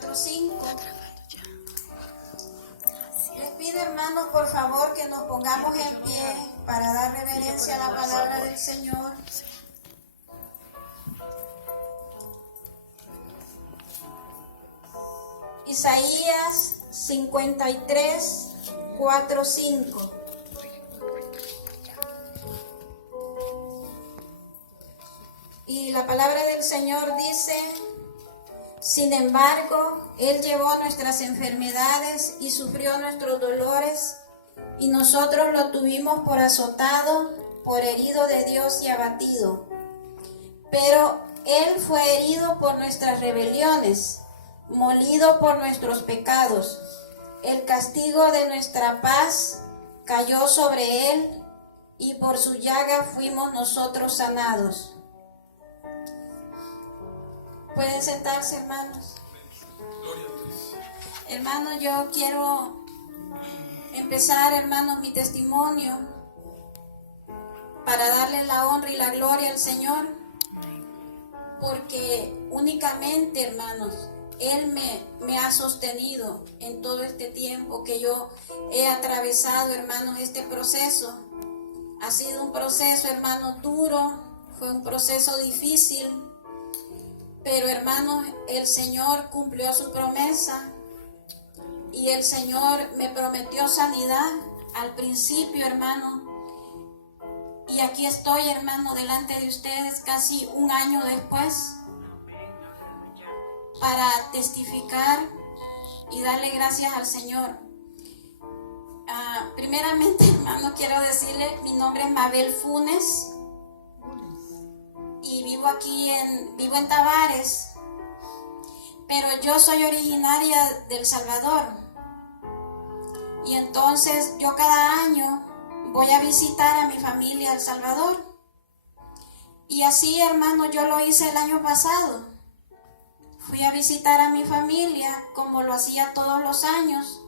4:5. Les pido, hermanos, por favor, que nos pongamos en pie para dar reverencia a la palabra del Señor. Isaías 53, 4, 5. Y la palabra del Señor dice: sin embargo, Él llevó nuestras enfermedades y sufrió nuestros dolores, y nosotros lo tuvimos por azotado, por herido de Dios y abatido. Pero Él fue herido por nuestras rebeliones, molido por nuestros pecados. El castigo de nuestra paz cayó sobre Él, y por su llaga fuimos nosotros sanados. Pueden sentarse, hermanos. Hermanos, yo quiero empezar, hermanos, mi testimonio para darle la honra y la gloria al Señor, porque únicamente, hermanos, Él me ha sostenido en todo este tiempo que yo he atravesado, hermanos, este proceso. Ha sido un proceso, hermanos, duro, fue un proceso difícil. Pero, hermanos, el Señor cumplió su promesa y el Señor me prometió sanidad al principio, hermano. Y aquí estoy, hermano, delante de ustedes casi un año después para testificar y darle gracias al Señor. Primeramente, hermano, quiero decirle, mi nombre es Mabel Funes. Y vivo en Tavares, pero yo soy originaria del Salvador. Y entonces yo cada año voy a visitar a mi familia El Salvador. Y así, hermano, yo lo hice el año pasado. Fui a visitar a mi familia como lo hacía todos los años.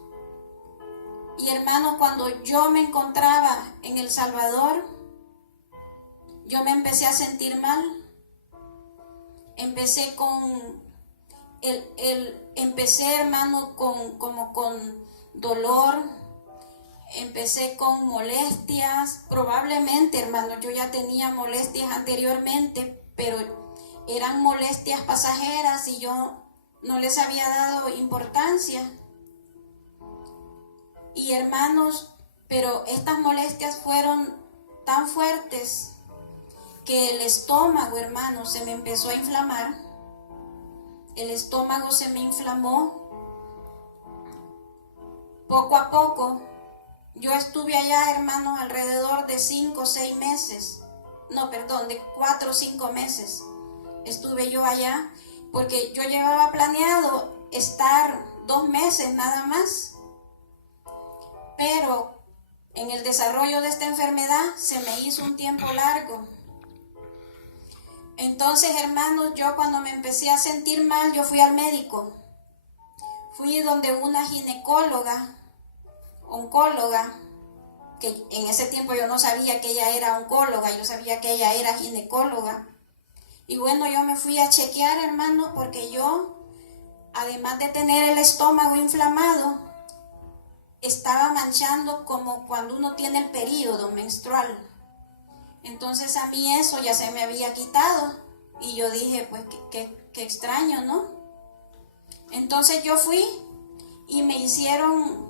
Y, hermano, cuando yo me encontraba en El Salvador, yo me empecé a sentir mal. Empecé hermano, con dolor. Empecé con molestias. Probablemente, hermano, yo ya tenía molestias anteriormente, pero eran molestias pasajeras y yo no les había dado importancia. Y, hermanos, pero estas molestias fueron tan fuertes que el estómago, hermano, se me empezó a inflamar. El estómago se me inflamó. Poco a poco, yo estuve allá, hermano, alrededor de 5 o 6 meses. No, perdón, de 4 o 5 meses. Estuve yo allá porque yo llevaba planeado estar 2 meses nada más. Pero en el desarrollo de esta enfermedad se me hizo un tiempo largo. Entonces, hermanos, yo cuando me empecé a sentir mal, yo fui al médico. Fui donde una ginecóloga, oncóloga, que en ese tiempo yo no sabía que ella era oncóloga, yo sabía que ella era ginecóloga. Y bueno, yo me fui a chequear, hermanos, porque yo, además de tener el estómago inflamado, estaba manchando como cuando uno tiene el periodo menstrual. Entonces a mí eso ya se me había quitado y yo dije, pues qué extraño, ¿no? Entonces yo fui y me hicieron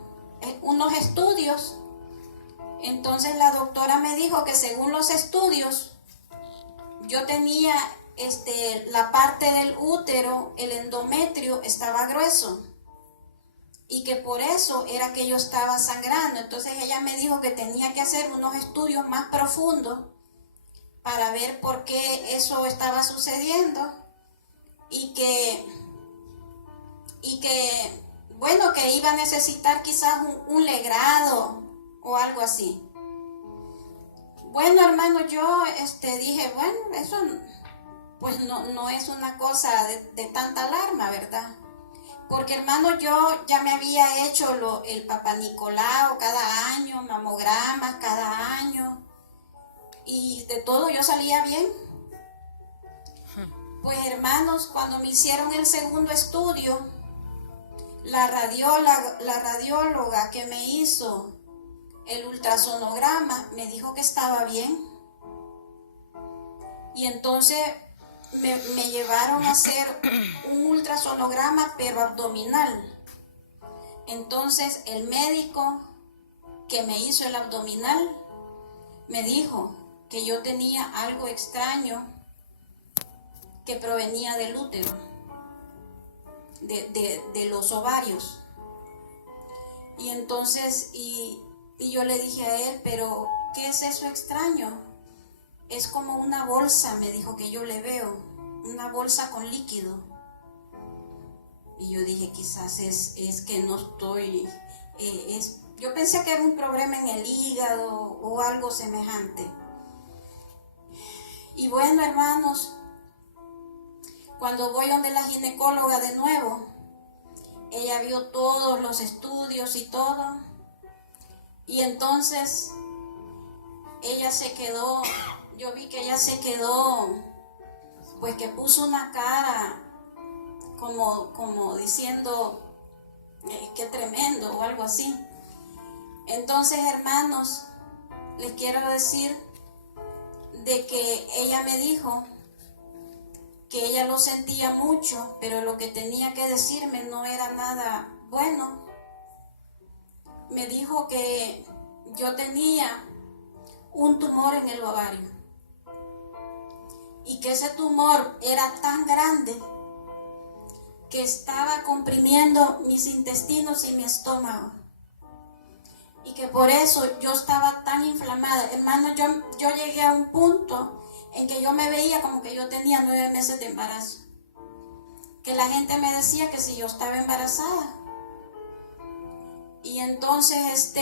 unos estudios. Entonces la doctora me dijo que según los estudios yo tenía la parte del útero, el endometrio estaba grueso y que por eso era que yo estaba sangrando. Entonces ella me dijo que tenía que hacer unos estudios más profundos para ver por qué eso estaba sucediendo y que bueno, que iba a necesitar quizás un legrado o algo así. Bueno, hermano, yo dije, bueno, eso pues no es una cosa de tanta alarma, ¿verdad? Porque, hermano, yo ya me había hecho el Papá Nicolau cada año, mamogramas cada año, y de todo yo salía bien. Pues, hermanos, cuando me hicieron el segundo estudio, La radióloga que me hizo el ultrasonograma me dijo que estaba bien. Y entonces me llevaron a hacer un ultrasonograma pero abdominal. Entonces el médico que me hizo el abdominal me dijo que yo tenía algo extraño que provenía del útero, de los ovarios. Y entonces, y yo le dije a él, pero ¿qué es eso extraño? Es como una bolsa, me dijo, que yo le veo, una bolsa con líquido. Y yo dije, quizás es que no estoy, yo pensé que era un problema en el hígado o algo semejante. Y bueno, hermanos, cuando voy donde la ginecóloga de nuevo, ella vio todos los estudios y todo. Y entonces ella se quedó, yo vi que ella se quedó, pues que puso una cara como diciendo, qué tremendo o algo así. Entonces, hermanos, les quiero decir de que ella me dijo que ella lo sentía mucho, pero lo que tenía que decirme no era nada bueno. Me dijo que yo tenía un tumor en el ovario y que ese tumor era tan grande que estaba comprimiendo mis intestinos y mi estómago, y que por eso yo estaba tan inflamada. Hermano, yo llegué a un punto en que yo me veía como que yo tenía 9 meses de embarazo, que la gente me decía que si yo estaba embarazada. Y entonces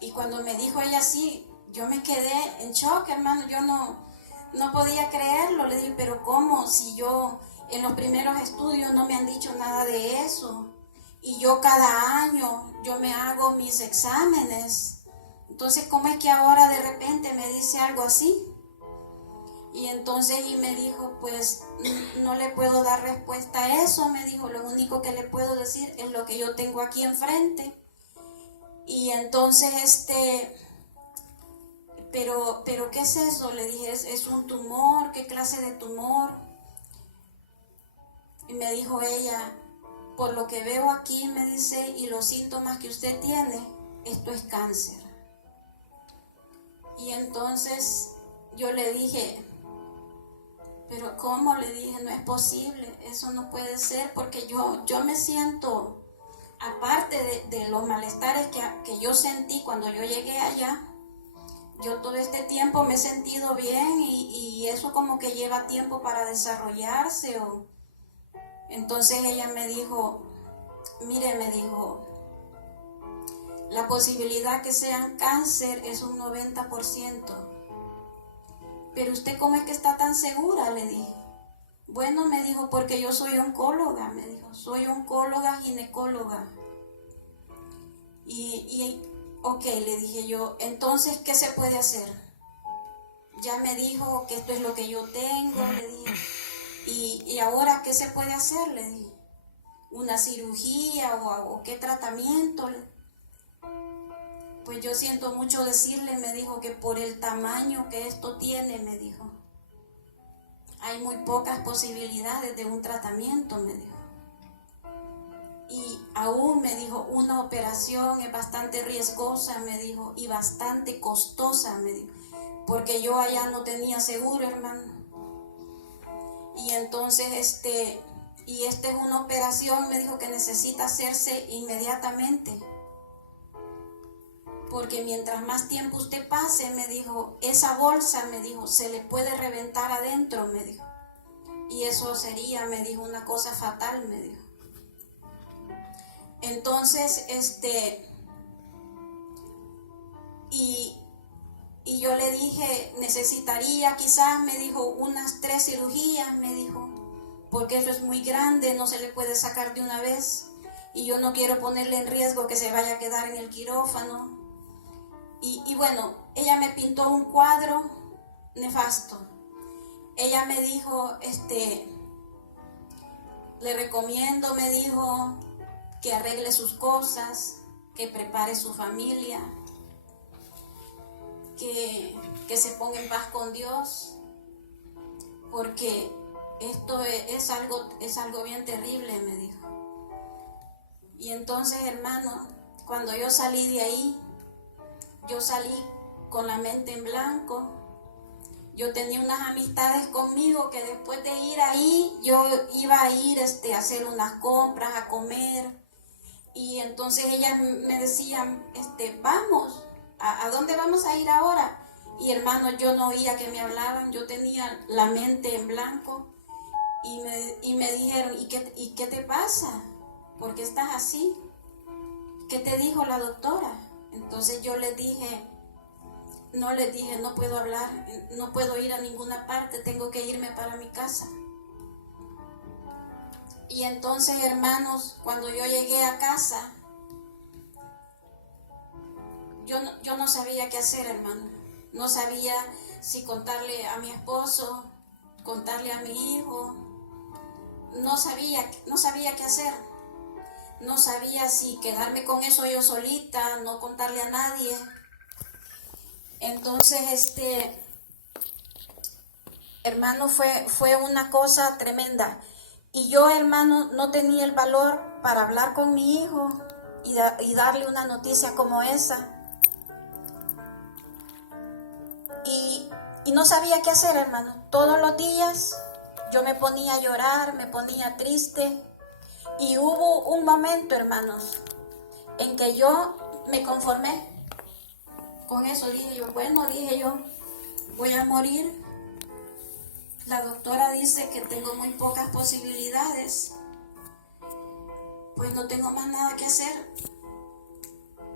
y cuando me dijo ella así, yo me quedé en shock, hermano. Yo no podía creerlo. Le dije, pero ¿cómo? Si yo en los primeros estudios no me han dicho nada de eso. Y yo cada año, yo me hago mis exámenes. Entonces, ¿cómo es que ahora de repente me dice algo así? Y entonces y me dijo, pues no le puedo dar respuesta a eso. Me dijo, lo único que le puedo decir es lo que yo tengo aquí enfrente. Y entonces pero ¿qué es eso? Le dije, ¿es un tumor? ¿Qué clase de tumor? Y me dijo ella, por lo que veo aquí, me dice, y los síntomas que usted tiene, esto es cáncer. Y entonces yo le dije, pero ¿cómo? Le dije, no es posible, eso no puede ser, porque yo me siento, aparte de los malestares que yo sentí cuando yo llegué allá, yo todo este tiempo me he sentido bien y eso como que lleva tiempo para desarrollarse. Entonces ella me dijo, mire, me dijo, la posibilidad que sean cáncer es un 90%. Pero usted, ¿cómo es que está tan segura? Le dije. Bueno, me dijo, porque yo soy oncóloga, me dijo, soy oncóloga, ginecóloga. Ok, le dije yo, entonces, ¿qué se puede hacer? Ya me dijo que esto es lo que yo tengo, le dije. ¿Y ahora qué se puede hacer? Le dije. ¿Una cirugía o qué tratamiento? Pues yo siento mucho decirle, me dijo, que por el tamaño que esto tiene, me dijo, hay muy pocas posibilidades de un tratamiento, me dijo. Y aún, me dijo, una operación es bastante riesgosa, me dijo, y bastante costosa, me dijo, porque yo allá no tenía seguro, hermano. Y entonces, y esta es una operación, me dijo, que necesita hacerse inmediatamente. Porque mientras más tiempo usted pase, me dijo, esa bolsa, me dijo, se le puede reventar adentro, me dijo. Y eso sería, me dijo, una cosa fatal, me dijo. Entonces, y yo le dije, necesitaría quizás, me dijo, unas 3 cirugías, me dijo, porque eso es muy grande, no se le puede sacar de una vez. Y yo no quiero ponerle en riesgo que se vaya a quedar en el quirófano. Y bueno, ella me pintó un cuadro nefasto. Ella me dijo, le recomiendo, me dijo, que arregle sus cosas, que prepare su familia, que se ponga en paz con Dios, porque esto es algo bien terrible, me dijo. Y entonces, hermano, cuando yo salí de ahí, yo salí con la mente en blanco. Yo tenía unas amistades conmigo que después de ir ahí, yo iba a ir a hacer unas compras, a comer. Y entonces ellas me decían, vamos, ¿a dónde vamos a ir ahora? Y hermano, yo no oía que me hablaban, yo tenía la mente en blanco. Y me dijeron, ¿y qué te pasa? ¿Por qué estás así? ¿Qué te dijo la doctora? Entonces yo les dije, no puedo hablar, no puedo ir a ninguna parte, tengo que irme para mi casa. Y entonces, hermanos, cuando yo llegué a casa, yo no sabía qué hacer, hermano. No sabía si contarle a mi esposo, contarle a mi hijo. No sabía qué hacer. No sabía si quedarme con eso yo solita, no contarle a nadie. Entonces, hermano, fue una cosa tremenda. Y yo, hermano, no tenía el valor para hablar con mi hijo y darle una noticia como esa. Y no sabía qué hacer, hermano. Todos los días yo me ponía a llorar, me ponía triste. Y hubo un momento, hermanos, en que yo me conformé con eso. Dije yo, voy a morir. La doctora dice que tengo muy pocas posibilidades. Pues no tengo más nada que hacer.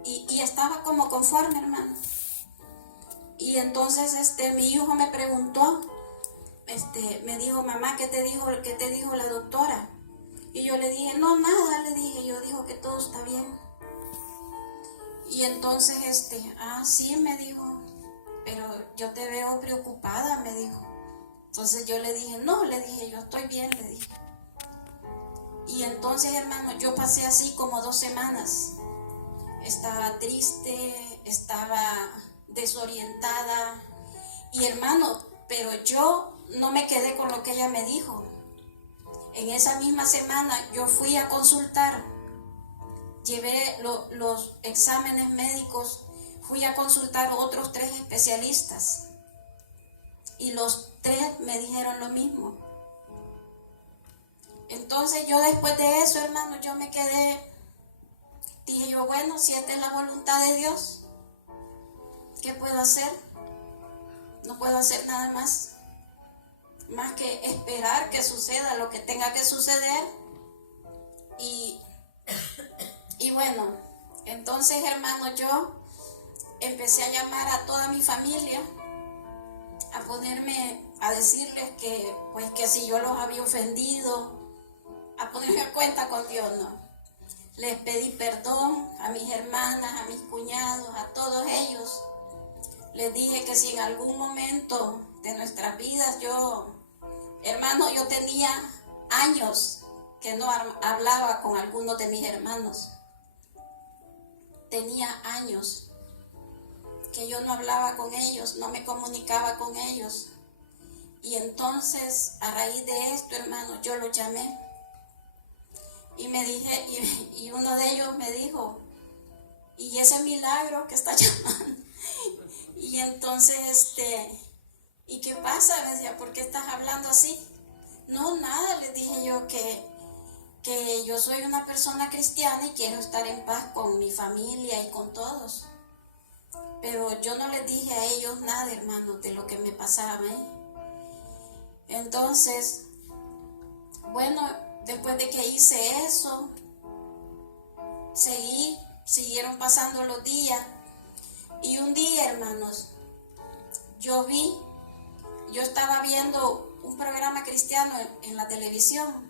Y estaba como conforme, hermano. Y entonces mi hijo me preguntó, me dijo, mamá, ¿qué te dijo la doctora? Y yo le dije, no, nada, le dije, yo dijo que todo está bien. Y entonces, sí, me dijo, pero yo te veo preocupada, me dijo. Entonces yo le dije, no, le dije, yo estoy bien, le dije. Y entonces, hermano, yo pasé así como 2 semanas. Estaba triste, estaba desorientada. Y hermano, pero yo no me quedé con lo que ella me dijo. En esa misma semana yo fui a consultar, llevé los exámenes médicos, fui a consultar otros 3 especialistas y los 3 me dijeron lo mismo. Entonces yo después de eso, hermano, yo me quedé, dije yo, bueno, si esta es la voluntad de Dios, ¿qué puedo hacer? No puedo hacer nada más que esperar que suceda lo que tenga que suceder. Y bueno, entonces, hermano, yo empecé a llamar a toda mi familia, a ponerme a decirles que si yo los había ofendido, a ponerme a cuenta con Dios, ¿no? Les pedí perdón a mis hermanas, a mis cuñados, a todos ellos. Les dije que si en algún momento de nuestras vidas yo tenía años que no hablaba con algunos de mis hermanos. Tenía años que yo no hablaba con ellos, no me comunicaba con ellos. Y entonces, a raíz de esto, hermano, yo los llamé. Y uno de ellos me dijo, ¿y ese milagro que está llamando? Y entonces, ¿y qué pasa? Me decía, ¿por qué estás hablando así? No, nada, les dije yo que yo soy una persona cristiana y quiero estar en paz con mi familia y con todos. Pero yo no les dije a ellos nada, hermano, de lo que me pasaba a mí. Entonces, bueno, después de que hice eso, siguieron pasando los días. Y un día, hermanos, yo estaba viendo un programa cristiano en la televisión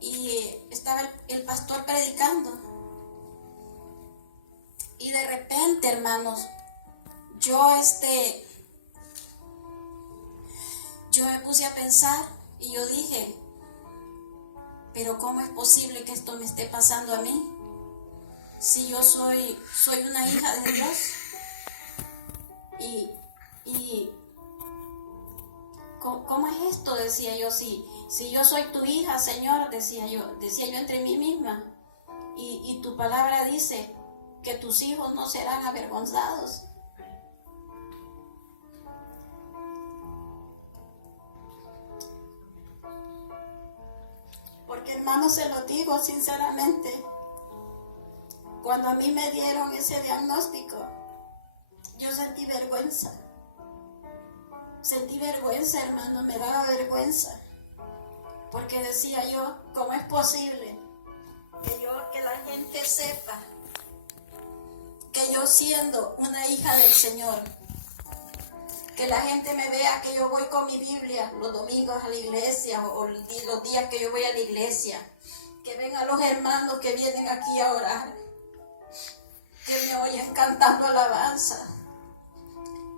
y estaba el pastor predicando. Y de repente, hermanos, yo me puse a pensar y yo dije, pero ¿cómo es posible que esto me esté pasando a mí? Si yo soy una hija de Dios. Y ¿cómo es esto? Decía yo, si yo soy tu hija, Señor, decía yo entre mí misma, y tu palabra dice que tus hijos no serán avergonzados. Porque, hermano, se lo digo sinceramente, cuando a mí me dieron ese diagnóstico, yo sentí vergüenza. Sentí vergüenza, hermano, me daba vergüenza. Porque decía yo, ¿cómo es posible que la gente sepa que yo, siendo una hija del Señor, que la gente me vea que yo voy con mi Biblia los domingos a la iglesia o los días que yo voy a la iglesia, que vengan los hermanos que vienen aquí a orar, que me oyen cantando alabanza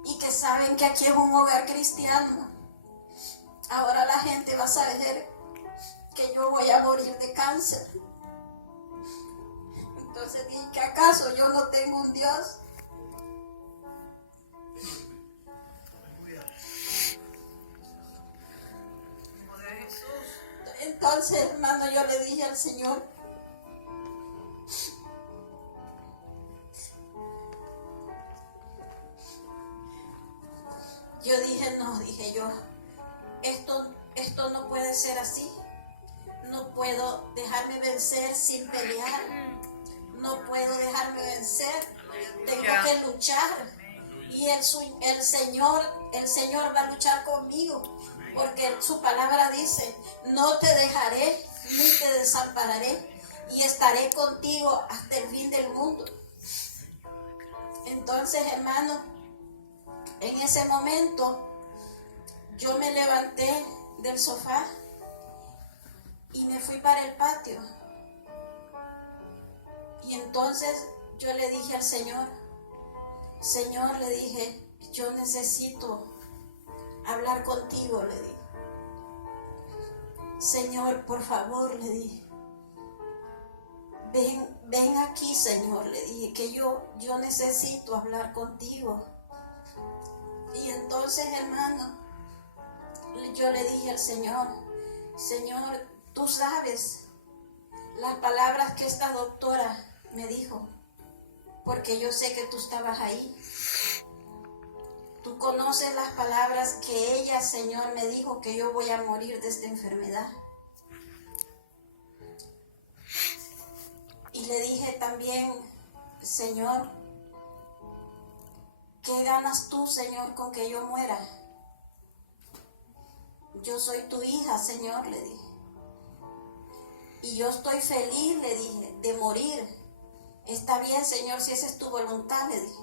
y que saben que aquí es un hogar cristiano? Ahora la gente va a saber que yo voy a morir de cáncer. Entonces dije, ¿que acaso yo no tengo un Dios? Entonces, hermano, yo le dije al Señor, dije yo, esto no puede ser así. No puedo dejarme vencer sin pelear. No puedo dejarme vencer. Tengo que luchar. Y el Señor va a luchar conmigo. Porque su palabra dice, no te dejaré ni te desampararé, y estaré contigo hasta el fin del mundo. Entonces, hermano, en ese momento yo me levanté del sofá y me fui para el patio. Y entonces yo le dije al Señor, le dije, yo necesito hablar contigo, le dije. Señor, por favor, le dije, ven aquí, Señor, le dije, que yo necesito hablar contigo. Y entonces, hermano, yo le dije al Señor, tú sabes las palabras que esta doctora me dijo, porque yo sé que tú estabas ahí. Tú conoces las palabras que ella, Señor, me dijo, que yo voy a morir de esta enfermedad. Y le dije también, Señor, ¿qué ganas tú, Señor, con que yo muera? Yo soy tu hija, Señor, le dije. Y yo estoy feliz, le dije, de morir. Está bien, Señor, si esa es tu voluntad, le dije.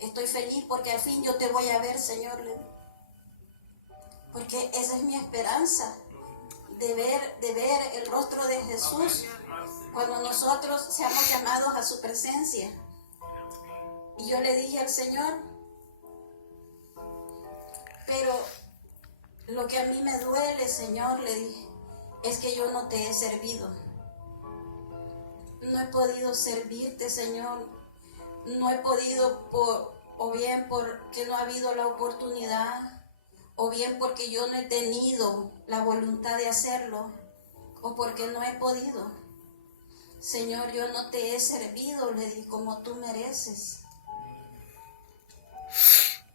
Estoy feliz porque al fin yo te voy a ver, Señor, le dije. Porque esa es mi esperanza, de ver el rostro de Jesús cuando nosotros seamos llamados a su presencia. Y yo le dije al Señor, pero lo que a mí me duele, Señor, le dije, es que yo no te he servido. No he podido servirte, Señor. No he podido o bien porque no ha habido la oportunidad, o bien porque yo no he tenido la voluntad de hacerlo, o porque no he podido. Señor, yo no te he servido, le dije, como tú mereces.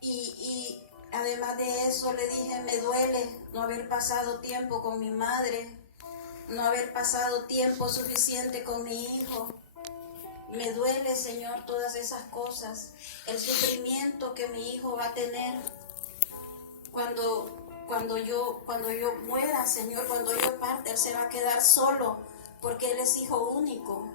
Y además de eso le dije, me duele no haber pasado tiempo con mi madre, no haber pasado tiempo suficiente con mi hijo. Me duele, Señor, todas esas cosas, el sufrimiento que mi hijo va a tener cuando yo muera, Señor, cuando yo parte, él se va a quedar solo, porque él es hijo único.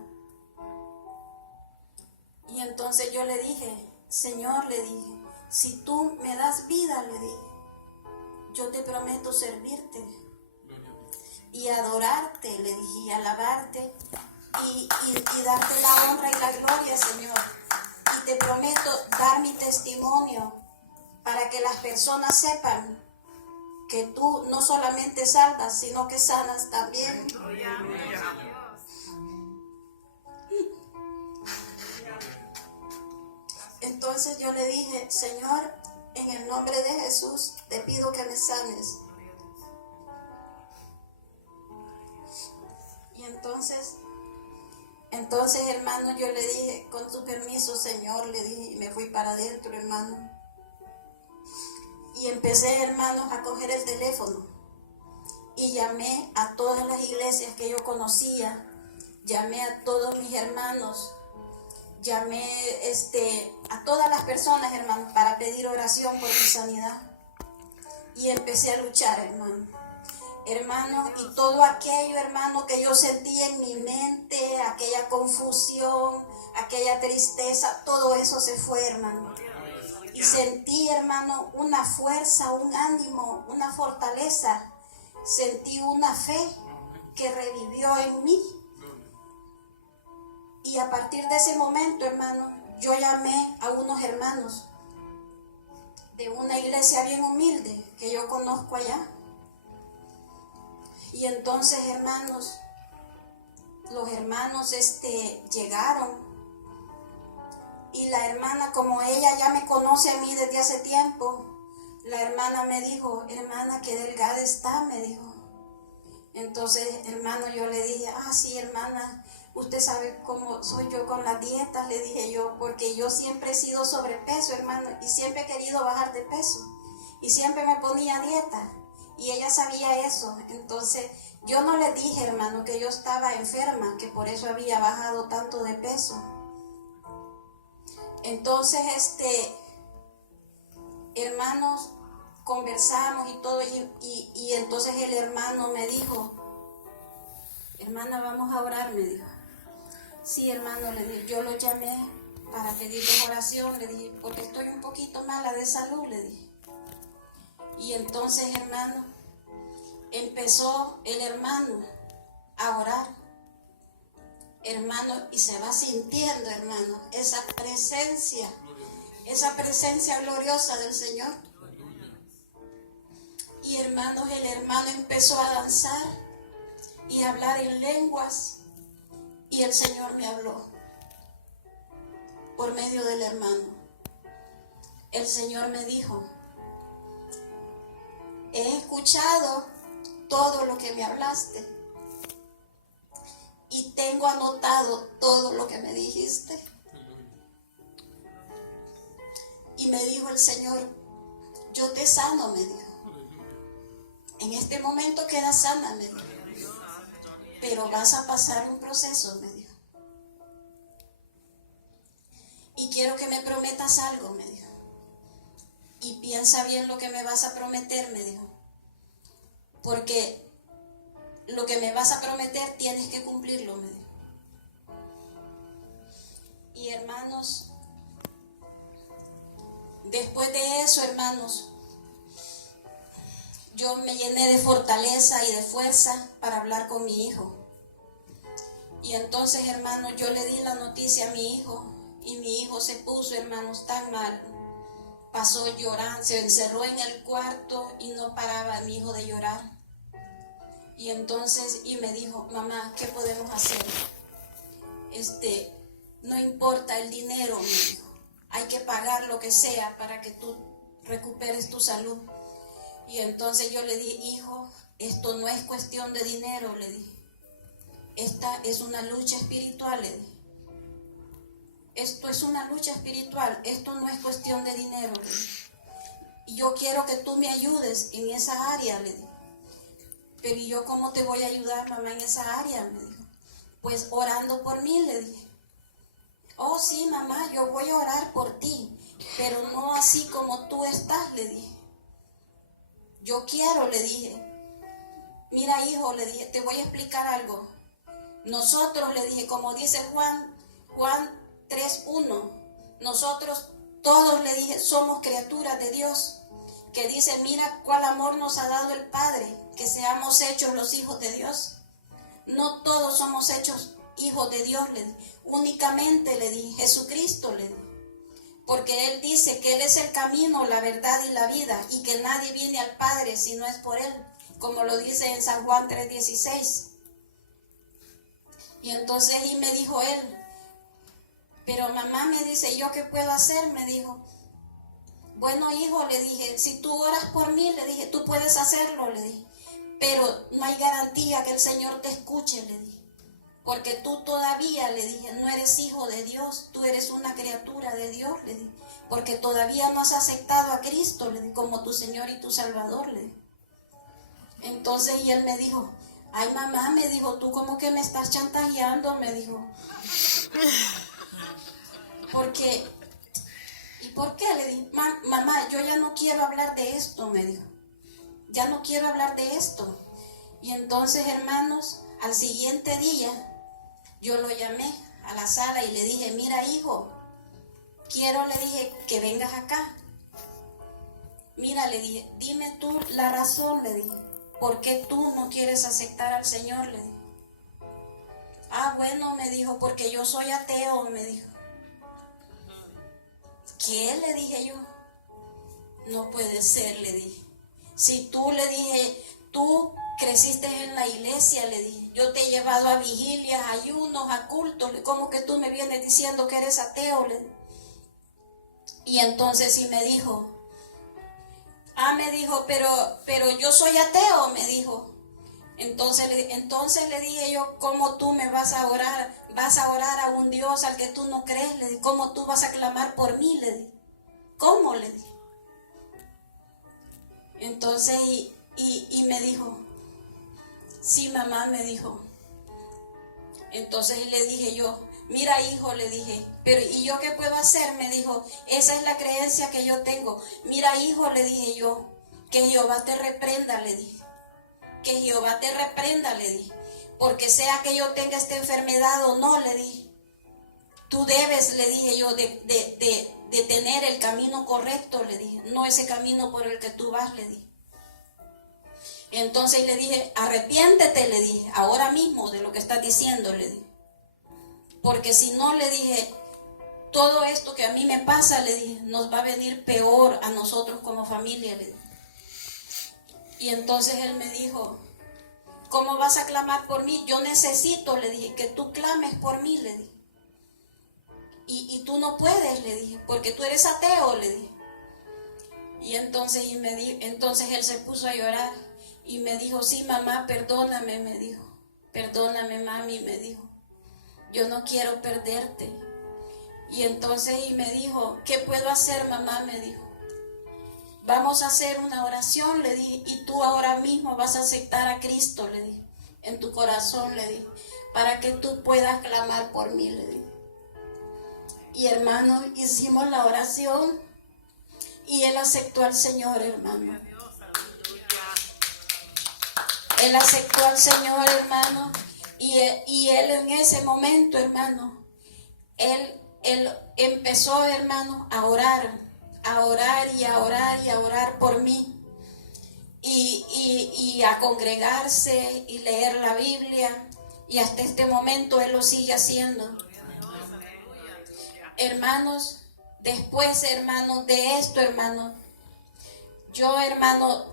Y entonces yo le dije, Señor, le dije, si tú me das vida, le dije, yo te prometo servirte y adorarte, le dije, y alabarte y darte la honra y la gloria, Señor. Y te prometo dar mi testimonio para que las personas sepan que tú no solamente salvas, sino que sanas también. Entonces yo le dije, Señor, en el nombre de Jesús, te pido que me sanes. Y entonces, hermano, yo le dije, con tu permiso, Señor, le dije, y me fui para adentro, hermano. Y empecé, hermanos, a coger el teléfono. Y llamé a todas las iglesias que yo conocía. Llamé a todos mis hermanos. Llamé a todas las personas, hermanos, para pedir oración por mi sanidad. Y empecé a luchar, hermano. Hermano, y todo aquello, hermano, que yo sentía en mi mente, aquella confusión, aquella tristeza, todo eso se fue, hermano. Y sentí, hermano, una fuerza, un ánimo, una fortaleza. Sentí una fe que revivió en mí. Y a partir de ese momento, hermano, yo llamé a unos hermanos de una iglesia bien humilde que yo conozco allá. Y entonces, hermanos, los hermanos llegaron. Y la hermana, como ella ya me conoce a mí desde hace tiempo, la hermana me dijo, hermana, qué delgada está, me dijo. Entonces, hermano, yo le dije, sí, hermana, usted sabe cómo soy yo con las dietas, le dije yo, porque yo siempre he sido sobrepeso, hermano, y siempre he querido bajar de peso, y siempre me ponía a dieta, y ella sabía eso. Entonces, yo no le dije, hermano, que yo estaba enferma, que por eso había bajado tanto de peso. Entonces, hermanos, conversamos y todo, y entonces el hermano me dijo, hermana, vamos a orar, me dijo. Sí, hermano, le dije, yo lo llamé para pedirle oración, le dije, porque estoy un poquito mala de salud, le dije. Y entonces, hermano, empezó el hermano a orar, hermano, y se va sintiendo, hermano, esa presencia gloriosa del Señor. Y hermanos, el hermano empezó a danzar y a hablar en lenguas, y el Señor me habló por medio del hermano. El Señor me dijo, he escuchado todo lo que me hablaste y tengo anotado todo lo que me dijiste. Y me dijo el Señor, yo te sano, me dijo. En este momento quedas sana, me dijo. Pero vas a pasar un proceso, me dijo. Y quiero que me prometas algo, me dijo. Y piensa bien lo que me vas a prometer, me dijo. Porque lo que me vas a prometer tienes que cumplirlo, me dijo. Y hermanos, después de eso, hermanos, yo me llené de fortaleza y de fuerza para hablar con mi hijo. Y entonces, hermanos, yo le di la noticia a mi hijo, y mi hijo se puso, hermanos, tan mal. Pasó llorando, se encerró en el cuarto y no paraba mi hijo de llorar. Y entonces, y me dijo, mamá, ¿qué podemos hacer? No importa el dinero, me dijo. Hay que pagar lo que sea para que tú recuperes tu salud. Y entonces yo le dije, hijo, esto no es cuestión de dinero, le dije. Esta es una lucha espiritual, le dije. Esto es una lucha espiritual, esto no es cuestión de dinero, le dije. Y yo quiero que tú me ayudes en esa área, le dije. Pero ¿y yo cómo te voy a ayudar, mamá, en esa área? Me dijo. Pues orando por mí, le dije. Oh, sí, mamá, yo voy a orar por ti, pero no así como tú estás, le dije. Yo quiero, le dije. Mira, hijo, le dije, te voy a explicar algo. Nosotros, le dije, como dice Juan 3:1, nosotros todos, le dije, somos criaturas de Dios, que dice, mira cuál amor nos ha dado el Padre, que seamos hechos los hijos de Dios. No todos somos hechos hijos de Dios, le dije. Únicamente, le dije, Jesucristo, le dije. porque Él dice que Él es el camino, la verdad y la vida, y que nadie viene al Padre si no es por Él, como lo dice en San Juan 3:16. Y entonces y me dijo él, pero mamá, me dice, ¿yo qué puedo hacer? Me dijo, bueno, hijo, le dije, si tú oras por mí, le dije, tú puedes hacerlo, le dije, pero no hay garantía que el Señor te escuche, le dije, porque tú todavía, le dije, no eres hijo de Dios, tú eres una criatura de Dios, le dije, porque todavía no has aceptado a Cristo, le dije, como tu Señor y tu Salvador, le dije. Entonces, y él me dijo, ay mamá, me dijo, tú como que me estás chantajeando, me dijo. Porque, ¿y por qué? Le dije, mamá, yo ya no quiero hablar de esto, me dijo. Ya no quiero hablar de esto. Y entonces, hermanos, al siguiente día, yo lo llamé a la sala y le dije, mira hijo, quiero, le dije, que vengas acá. Mira, le dije, dime tú la razón, le dije. ¿Por qué tú no quieres aceptar al Señor? Le dije. Ah, bueno, me dijo, porque yo soy ateo, me dijo. ¿Qué? Le dije yo. No puede ser, le dije. Si tú, le dije, tú creciste en la iglesia, le dije. Yo te he llevado a vigilias, ayunos, a cultos. ¿Cómo que tú me vienes diciendo que eres ateo? Le dije. Y entonces sí me dijo. Ah, me dijo, pero yo soy ateo, me dijo. Entonces le dije yo, ¿cómo tú me vas a orar? Vas a orar a un Dios al que tú no crees, le dije. ¿Cómo tú vas a clamar por mí? Le dije. ¿Cómo? Le dije. Entonces, y me dijo, sí, mamá, me dijo. Entonces le dije yo, mira hijo, le dije, pero ¿y yo qué puedo hacer? Me dijo, esa es la creencia que yo tengo. Mira hijo, le dije yo, que Jehová te reprenda, le dije. Que Jehová te reprenda, le dije. Porque sea que yo tenga esta enfermedad o no, le dije. Tú debes, le dije yo, de tener el camino correcto, le dije. No ese camino por el que tú vas, le dije. Entonces le dije, arrepiéntete, le dije, ahora mismo de lo que estás diciendo, le dije. Porque si no, le dije, todo esto que a mí me pasa, le dije, nos va a venir peor a nosotros como familia, le dije. Y entonces él me dijo, ¿cómo vas a clamar por mí? Yo necesito, le dije, que tú clames por mí, le dije. Y tú no puedes, le dije, porque tú eres ateo, le dije. Y entonces, entonces él se puso a llorar y me dijo, sí, mamá, perdóname, me dijo. Perdóname, mami, me dijo. Yo no quiero perderte. Y entonces y me dijo, ¿qué puedo hacer, mamá? Me dijo. Vamos a hacer una oración, le dije, y tú ahora mismo vas a aceptar a Cristo, le dije, en tu corazón, le dije, para que tú puedas clamar por mí, le dije. Y hermano, hicimos la oración y él aceptó al Señor, hermano. Él aceptó al Señor, hermano, y él en ese momento, hermano, él empezó, hermano, a orar y a orar y a orar por mí y a congregarse y leer la Biblia, y hasta este momento él lo sigue haciendo. Hermanos, después, hermanos, de esto, hermano, yo, hermano,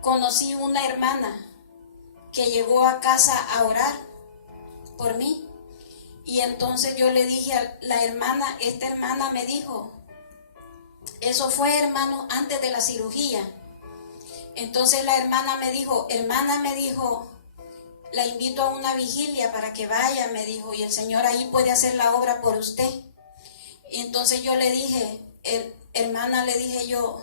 conocí una hermana que llegó a casa a orar por mí. Y entonces yo le dije a la hermana, esta hermana me dijo, eso fue, hermano, antes de la cirugía. Entonces la hermana me dijo, la invito a una vigilia para que vaya, me dijo, y el Señor ahí puede hacer la obra por usted. Y entonces yo le dije, hermana, le dije yo,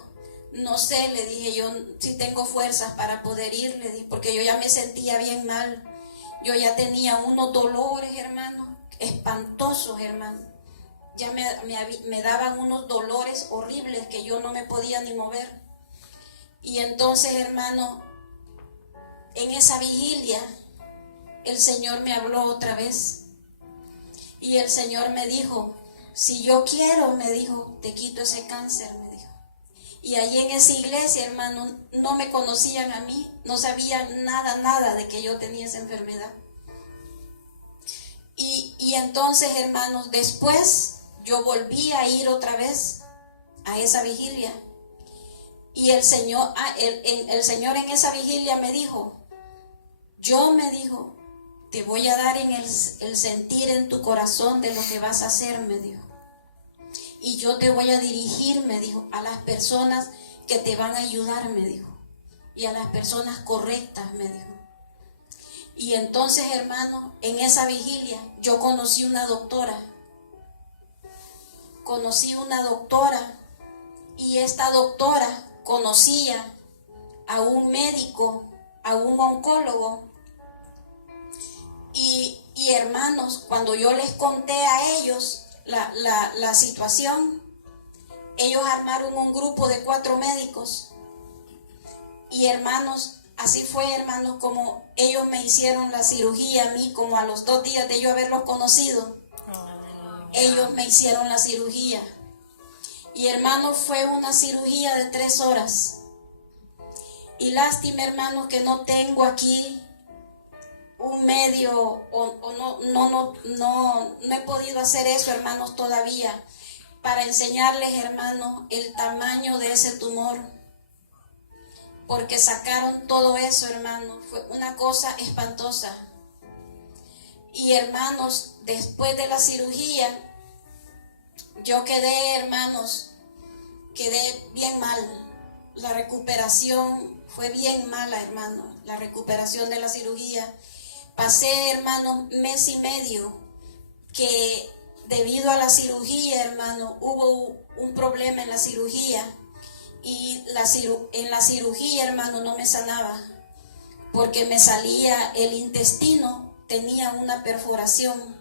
no sé, le dije yo, si tengo fuerzas para poder ir, le dije, porque yo ya me sentía bien mal. Yo ya tenía unos dolores, hermano, espantosos, hermano. Ya me daban unos dolores horribles que yo no me podía ni mover. Y entonces, hermano, en esa vigilia, el Señor me habló otra vez. Y el Señor me dijo, si yo quiero, me dijo, te quito ese cáncer, me dijo. Y allí en esa iglesia, hermano, no me conocían a mí, no sabían nada de que yo tenía esa enfermedad. Y entonces, hermanos, después yo volví a ir otra vez a esa vigilia. Y el Señor en esa vigilia me dijo, te voy a dar en el sentir en tu corazón de lo que vas a hacer, me dijo. Y yo te voy a dirigir, me dijo, a las personas que te van a ayudar, me dijo. Y a las personas correctas, me dijo. Y entonces, hermano, en esa vigilia yo conocí una doctora. Y esta doctora conocía a un médico, a un oncólogo. Y hermanos, cuando yo les conté a ellos la situación, ellos armaron un grupo de 4 médicos. Y hermanos, así fue, hermanos, como ellos me hicieron la cirugía a mí, como a los 2 días de yo haberlos conocido. Ellos me hicieron la cirugía. Y hermanos, fue una cirugía de 3 horas. Y lástima, hermanos, que no tengo aquí un medio, no he podido hacer eso, hermanos, todavía, para enseñarles, hermanos, el tamaño de ese tumor. Porque sacaron todo eso, hermanos. Fue una cosa espantosa. Y hermanos, después de la cirugía, yo quedé bien mal. La recuperación fue bien mala, hermano. La recuperación de la cirugía. Pasé, hermano, 1 mes y medio que debido a la cirugía, hermano, hubo un problema en la cirugía. Y en la cirugía, hermano, no me sanaba. Porque me salía el intestino, tenía una perforación.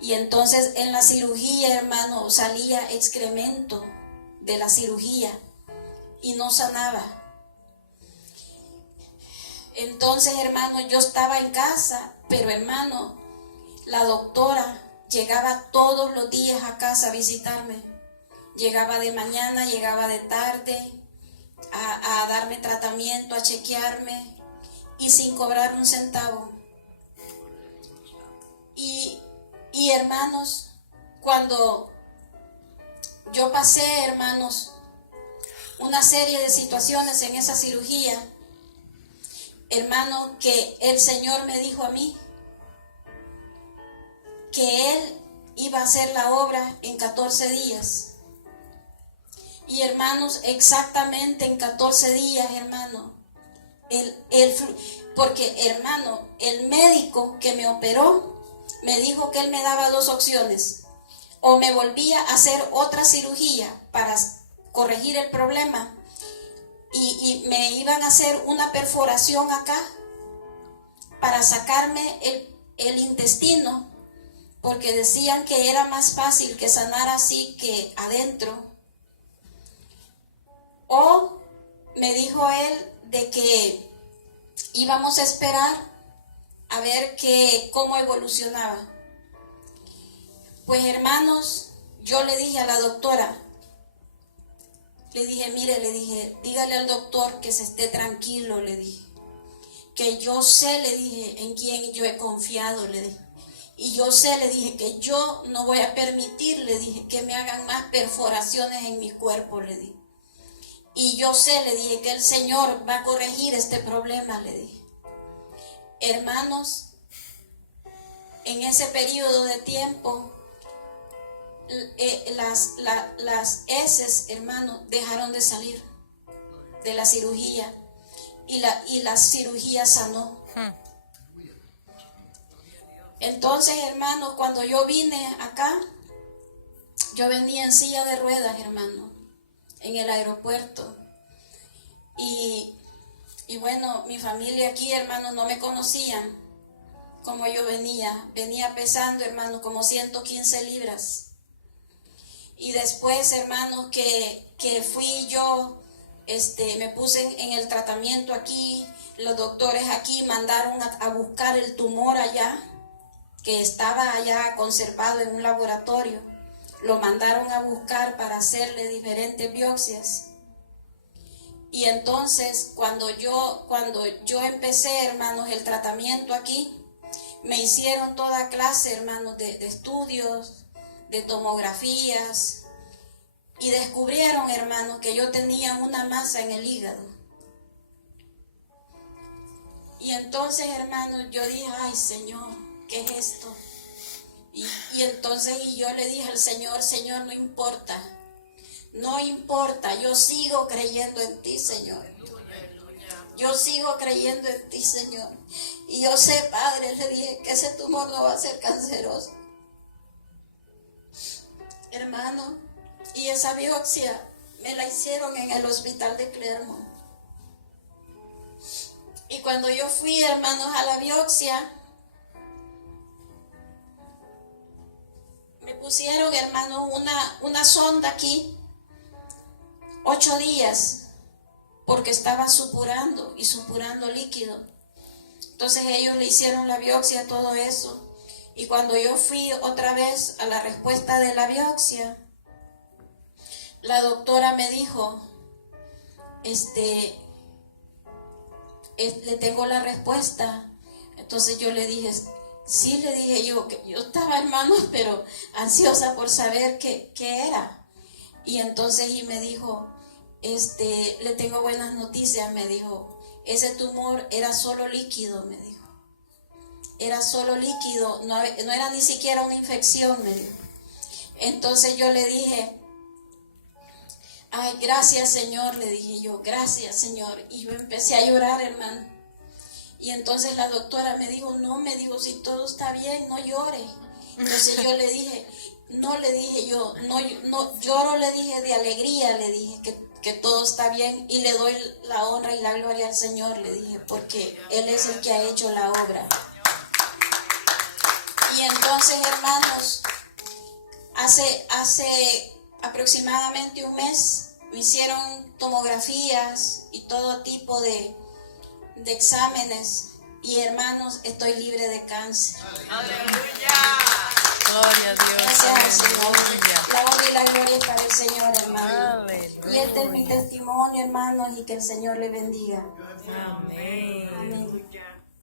Y entonces en la cirugía, hermano, salía excremento de la cirugía y no sanaba. Entonces, hermano, yo estaba en casa, pero hermano, la doctora llegaba todos los días a casa a visitarme. Llegaba de mañana, llegaba de tarde a darme tratamiento, a chequearme y sin cobrar un centavo. Y hermanos, cuando yo pasé, hermanos, una serie de situaciones en esa cirugía, hermano, que el Señor me dijo a mí que Él iba a hacer la obra en 14 días. Y hermanos, exactamente en 14 días, hermano, porque hermano, el médico que me operó me dijo que él me daba 2 opciones. O me volvía a hacer otra cirugía para corregir el problema y me iban a hacer una perforación acá para sacarme el intestino, porque decían que era más fácil que sanar así que adentro. O me dijo él de que íbamos a esperar a ver cómo evolucionaba. Pues hermanos, yo le dije a la doctora, le dije, mire, le dije, dígale al doctor que se esté tranquilo, le dije. Que yo sé, le dije, en quién yo he confiado, le dije. Y yo sé, le dije, que yo no voy a permitir, le dije, que me hagan más perforaciones en mi cuerpo, le dije. Y yo sé, le dije, que el Señor va a corregir este problema, le dije. Hermanos, en ese periodo de tiempo, las heces, hermanos, dejaron de salir de la cirugía y la cirugía sanó. Entonces, hermanos, cuando yo vine acá, yo venía en silla de ruedas, hermano, en el aeropuerto. Y bueno, mi familia aquí, hermanos, no me conocían como yo venía pesando, hermanos, como 115 libras. Y después, hermanos, que fui yo, me puse en el tratamiento aquí, los doctores aquí mandaron a buscar el tumor allá, que estaba allá conservado en un laboratorio. Lo mandaron a buscar para hacerle diferentes biopsias. Y entonces, cuando yo empecé, hermanos, el tratamiento aquí, me hicieron toda clase, hermanos, de estudios, de tomografías y descubrieron, hermanos, que yo tenía una masa en el hígado. Y entonces, hermanos, yo dije, ay Señor, ¿qué es esto? Y entonces yo le dije al Señor, Señor, no importa, yo sigo creyendo en ti, Señor. Yo sigo creyendo en ti, Señor. Y yo sé, Padre, le dije que ese tumor no va a ser canceroso. Hermano, y esa biopsia me la hicieron en el hospital de Clermont. Y cuando yo fui, hermanos, a la biopsia, me pusieron, hermanos, una sonda aquí, 8 días, porque estaba supurando líquido. Entonces ellos le hicieron la biopsia, todo eso. Y cuando yo fui otra vez a la respuesta de la biopsia, la doctora me dijo, le tengo la respuesta. Entonces yo le dije, sí, le dije yo, que yo estaba, hermanos, pero ansiosa por saber qué era. Y entonces y me dijo, le tengo buenas noticias, me dijo, ese tumor era solo líquido, me dijo. Era solo líquido, no era ni siquiera una infección, me dijo. Entonces yo le dije, ay, gracias Señor, le dije yo, gracias Señor. Y yo empecé a llorar, hermano. Y entonces la doctora me dijo, no, me dijo, si todo está bien, no llore. Entonces yo le dije, no, le dije yo, no lloro, le dije, de alegría, le dije que todo está bien y le doy la honra y la gloria al Señor, le dije, porque Él es el que ha hecho la obra. Y entonces, hermanos, hace aproximadamente un mes me hicieron tomografías y todo tipo de exámenes y, hermanos, estoy libre de cáncer. ¡Aleluya! Gloria a Dios. Gracias al Señor. La honra y la gloria es para el Señor, hermano. Aleluya. Y este es mi testimonio, hermanos, y que el Señor le bendiga. Amén. Amén.